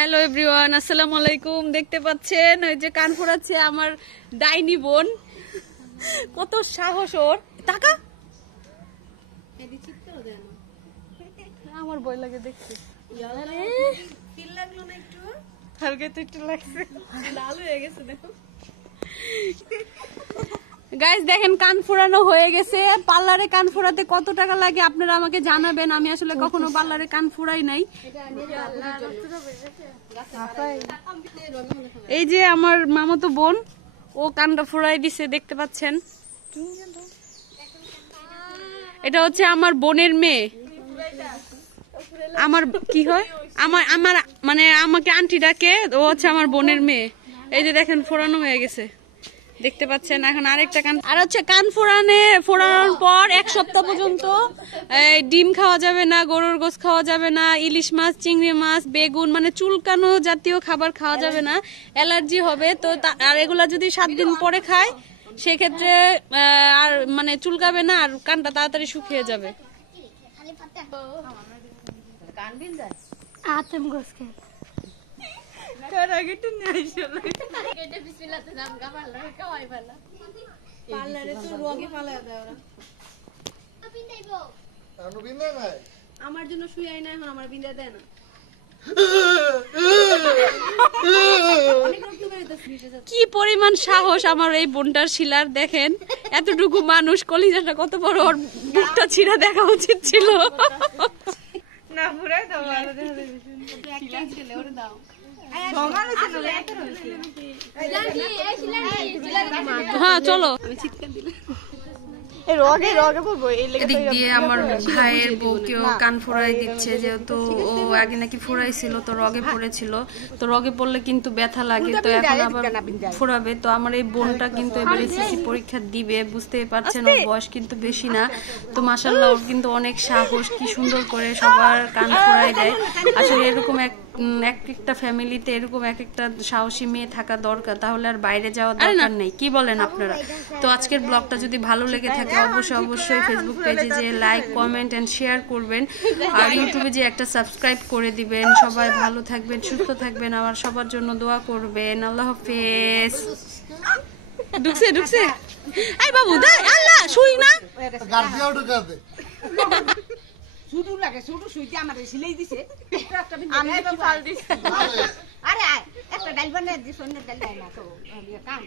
Hello everyone, আসসালামু আলাইকুম। দেখতে পাচ্ছেন ওই যে কান ফোড়াচ্ছে আমার ডাইনি বোন। কত সাহস ওর! টাকা আমার ভয় লাগে দেখতে। হালকা তো একটু লাগছে, লাল হয়ে গেছে দেখো। গাইস দেখেন কান ফোড়ানো হয়ে গেছে। পার্লারে কান ফোড়াতে কত টাকা লাগে আপনারা আমাকে জানাবেন। আমি আসলে কখনো পার্লারে কান ফোড়াই নাই। এই যে আমার মামাতো বোন, ও কানটা ফোড়াই দিছে, দেখতে পাচ্ছেন। এটা হচ্ছে আমার বোনের মেয়ে। আমার কি হয়, আমার আমার মানে আমাকে আন্টি ডাকে, ও হচ্ছে আমার বোনের মেয়ে। এই যে দেখেন ফোড়ানো হয়ে গেছে, দেখতে পাচ্ছেন। এখন আরেকটা কান, আর হচ্ছে কান ফোড়ানোর পর 1 সপ্তাহ পর্যন্ত ডিম খাওয়া যাবে না, গরুর গোশত খাওয়া যাবে না, ইলিশ মাছ, চিংড়ি মাছ, বেগুন মানে চুলকানো জাতীয় খাবার খাওয়া যাবে না, অ্যালার্জি হবে। তো আর এগুলা যদি 7 দিন পরে খায় সেক্ষেত্রে আর মানে চুলকাবে না, আর কানটা তাড়াতাড়ি শুকিয়ে যাবে। আমার জন্য শুয়াই না, এখন আমার বিন্দা দেয় না। কি পরিমাণ সাহস আমার এই বোনটার শিলার! দেখেন এতটুকু মানুষ, কলিজাটা কত বড়, ওর বুকটা ছিঁড়া দেখা উচিত ছিল। হ্যাঁ চলো। এদিক দিয়ে আমার ভাইয়ের বউকেও কান ফোড়াই দিচ্ছে, যেহেতু ও আগে নাকি ফোড়াইছিল, তো রগে পড়েছিল। তো রগে পড়লে কিন্তু ব্যথা লাগে, তো এখন আবার ফোড়াবে। তো আমার এই বোনটা কিন্তু এবার এসএসসি পরীক্ষা দিবে, বুঝতেই পারছেন, ওর বয়স কিন্তু বেশি না। তো মাশাআল্লাহ ওর কিন্তু অনেক সাহস, কি সুন্দর করে সবার কান ফোড়াই দেয়। আসলে এরকম একটা ফ্যামিলিতে এরকম একটা সাহসী মেয়ে থাকা দরকার, তাহলে আর বাইরে যাওয়ার দরকার নেই। কি বলেন আপনারা? তো আজকের ব্লগটা যদি ভালো লেগে থাকে অবশ্যই ফেসবুক পেজে যে লাইক, কমেন্ট এন্ড শেয়ার করবেন, আর ইউটিউবে যে একটা সাবস্ক্রাইব করে দিবেন। সবাই ভালো থাকবেন, সুস্থ থাকবেন, আমার সবার জন্য দোয়া করবেন। আল্লাহ হাফেজ। ঢুকছে এই বাবু দে, আল্লাহ শুই না গার্জিয়াও ঢুকাবে। শুধু লাগে, শুধু শুইতে আমাদের সিলাই দিছে। আমি তো ফাল দিছি। আরে একটা ডাল বানায় দিছ, অন্য ডাল দেয় না তো কাম।